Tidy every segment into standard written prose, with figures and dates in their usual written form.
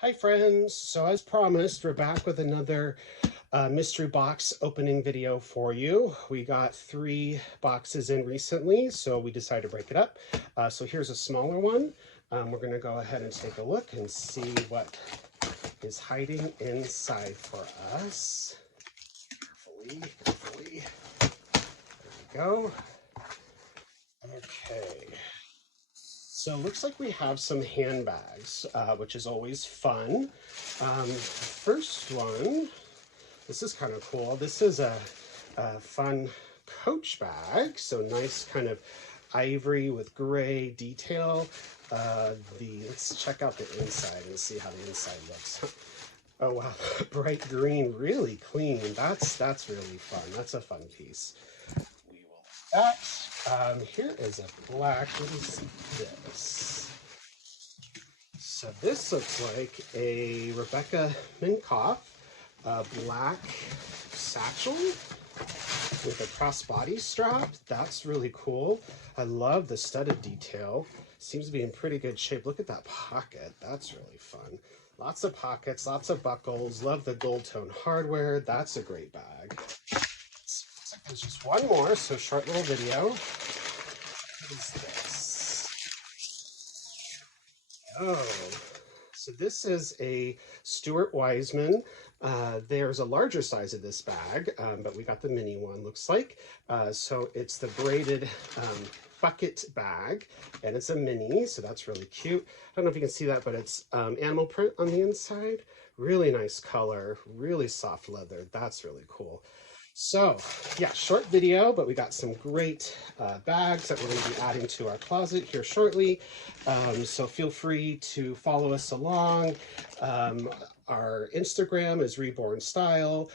Hi friends, so as promised, we're back with another mystery box opening video for you. We got 3 boxes in recently, so we decided to break it up. So here's a smaller one. We're going to go ahead and take a look and see what is hiding inside for us. Carefully. There we go. Okay. So it looks like we have some handbags, which is always fun. First one, this is kind of cool. This is a fun Coach bag. So nice kind of ivory with gray detail. Let's check out the inside and see how the inside looks. Oh wow, bright green, really clean. That's really fun. That's a fun piece. We will that. Here is a black. What is this? So this looks like a Rebecca Minkoff black satchel with a crossbody strap. That's really cool. I love the studded detail. Seems to be in pretty good shape. Look at that pocket. That's really fun. Lots of pockets, lots of buckles. Love the gold tone hardware. That's a great bag. Looks like there's just one more, so short little video. What is this? Oh, so this is a Stuart Wiseman. There's a larger size of this bag, but we got the mini one, looks like. So it's the braided bucket bag, and it's a mini, so that's really cute. I don't know if you can see that, but it's animal print on the inside. Really nice color, really soft leather. That's really cool. So yeah, short video, but we got some great bags that we're going to be adding to our closet here shortly. So feel free to follow us along. Our Instagram is Reborn Style.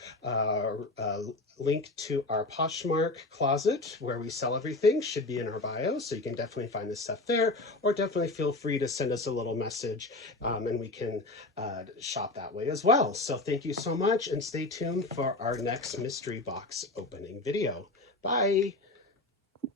Link to our Poshmark closet where we sell everything should be in our bio, so you can definitely find this stuff there, or definitely feel free to send us a little message and we can shop that way as well. So thank you so much, and stay tuned for our next mystery box opening video. Bye.